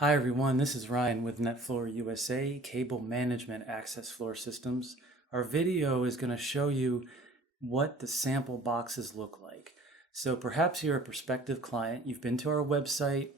Hi everyone, this is Ryan with Netfloor USA, Cable Management Access Floor Systems. Our video is going to show you what the sample boxes look like. So perhaps you're a prospective client, you've been to our website,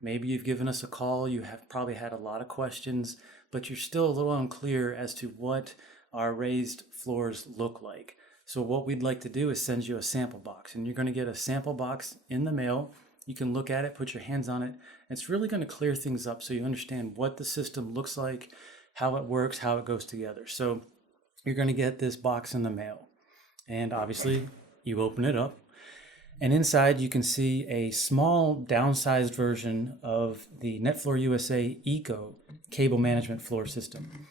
maybe you've given us a call, you have probably had a lot of questions, but you're still a little unclear as to what our raised floors look like. So what we'd like to do is send you a sample box, and you're going to get a sample box in the mail. You can look at it, put your hands on it. It's really going to clear things up so you understand what the system looks like, how it works, how it goes together. So you're going to get this box in the mail. And obviously you open it up, and inside you can see a small downsized version of the Netfloor USA Eco cable management floor system.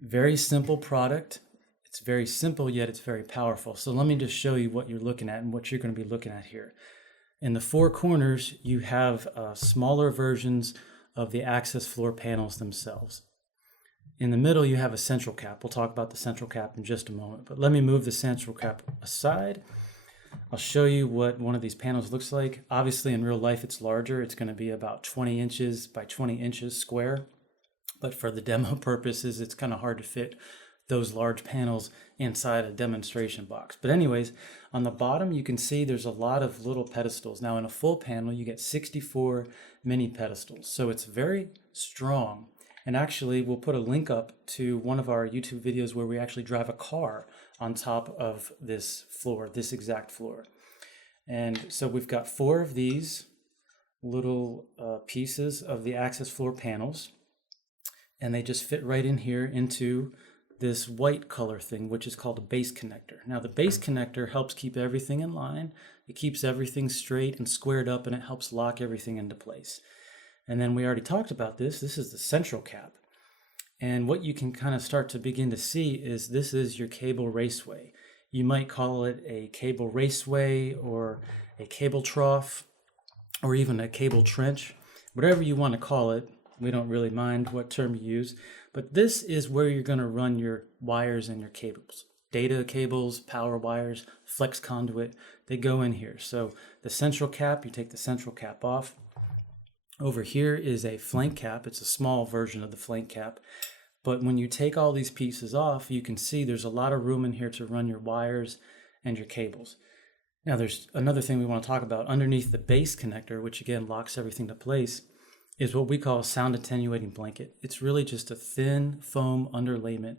Very simple product. It's very simple, yet it's very powerful. So let me just show you what you're looking at and what you're going to be looking at here. In the four corners, you have smaller versions of the access floor panels themselves. In the middle, you have a central cap. We'll talk about the central cap in just a moment, but let me move the central cap aside. I'll show you what one of these panels looks like. Obviously, in real life, it's larger. It's going to be about 20 inches by 20 inches square, but for the demo purposes, it's kind of hard to fit those large panels inside a demonstration box. But anyways, on the bottom, you can see there's a lot of little pedestals. Now in a full panel, you get 64 mini pedestals. So it's very strong. And actually, we'll put a link up to one of our YouTube videos where we actually drive a car on top of this floor, this exact floor. And so we've got four of these little pieces of the access floor panels, and they just fit right in here into this white color thing, which is called a base connector. Now the base connector helps keep everything in line. It keeps everything straight and squared up, and it helps lock everything into place. And then we already talked about this. This is the central cap. And what you can kind of start to begin to see is this is your cable raceway. You might call it a cable raceway or a cable trough or even a cable trench, whatever you want to call it. We don't really mind what term you use, but this is where you're going to run your wires and your cables. Data cables, power wires, flex conduit, they go in here. So the central cap, you take the central cap off. Over here is a flank cap. It's a small version of the flank cap. But when you take all these pieces off, you can see there's a lot of room in here to run your wires and your cables. Now there's another thing we want to talk about. Underneath the base connector, which again locks everything to place, is what we call a sound attenuating blanket. It's really just a thin foam underlayment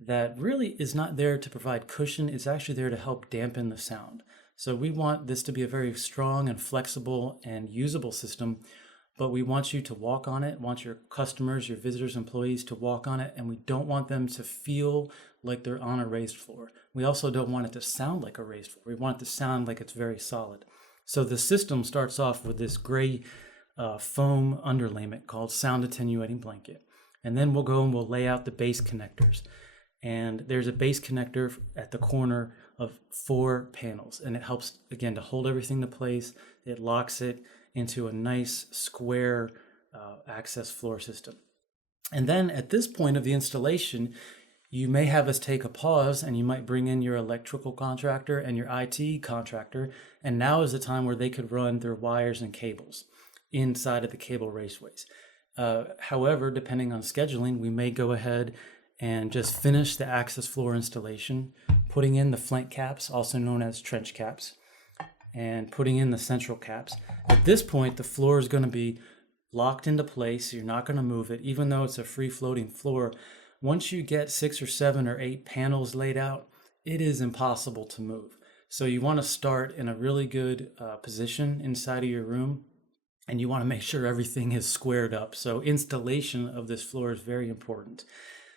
that really is not there to provide cushion. It's actually there to help dampen the sound. So we want this to be a very strong and flexible and usable system, but we want you to walk on it, want your customers, your visitors, employees to walk on it, and we don't want them to feel like they're on a raised floor. We also don't want it to sound like a raised floor. We want it to sound like it's very solid. So the system starts off with this gray foam underlayment called sound attenuating blanket. And then we'll go and we'll lay out the base connectors. And there's a base connector at the corner of four panels. And it helps, again, to hold everything in place. It locks it into a nice square access floor system. And then at this point of the installation, you may have us take a pause, and you might bring in your electrical contractor and your IT contractor. And now is the time where they could run their wires and cables inside of the cable raceways. However, depending on scheduling, we may go ahead and just finish the access floor installation, putting in the flank caps, also known as trench caps, and putting in the central caps. At this point, the floor is going to be locked into place. You're not going to move it, even though it's a free-floating floor. Once you get 6 or 7 or 8 panels laid out, it is impossible to move. So you want to start in a really good position inside of your room, and you want to make sure everything is squared up. So installation of this floor is very important.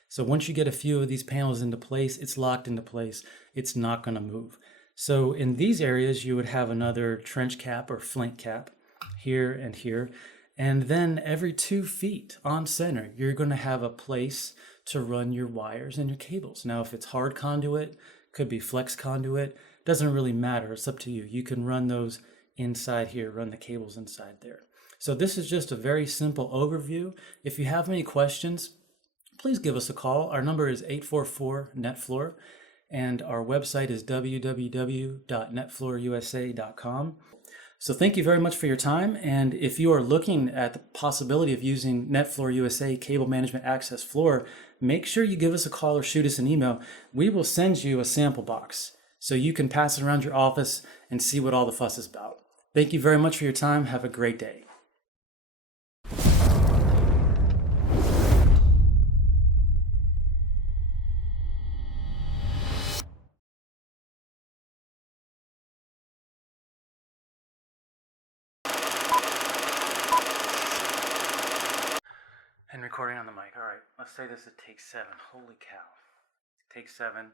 So once you get a few of these panels into place, it's locked into place. It's not going to move. So in these areas, you would have another trench cap or flank cap here and here. And then every 2 feet on center, you're going to have a place to run your wires and your cables. Now, if it's hard conduit, could be flex conduit, doesn't really matter. It's up to you. You can run those inside here, run the cables inside there. So this is just a very simple overview. If you have any questions, please give us a call. Our number is 844-NETFLOOR, and our website is www.netfloorusa.com. So thank you very much for your time. And if you are looking at the possibility of using Netfloor USA Cable Management Access Floor, make sure you give us a call or shoot us an email. We will send you a sample box so you can pass it around your office and see what all the fuss is about. Thank you very much for your time. Have a great day. And recording on the mic. All right, let's say this is take 7. Holy cow. Take 7.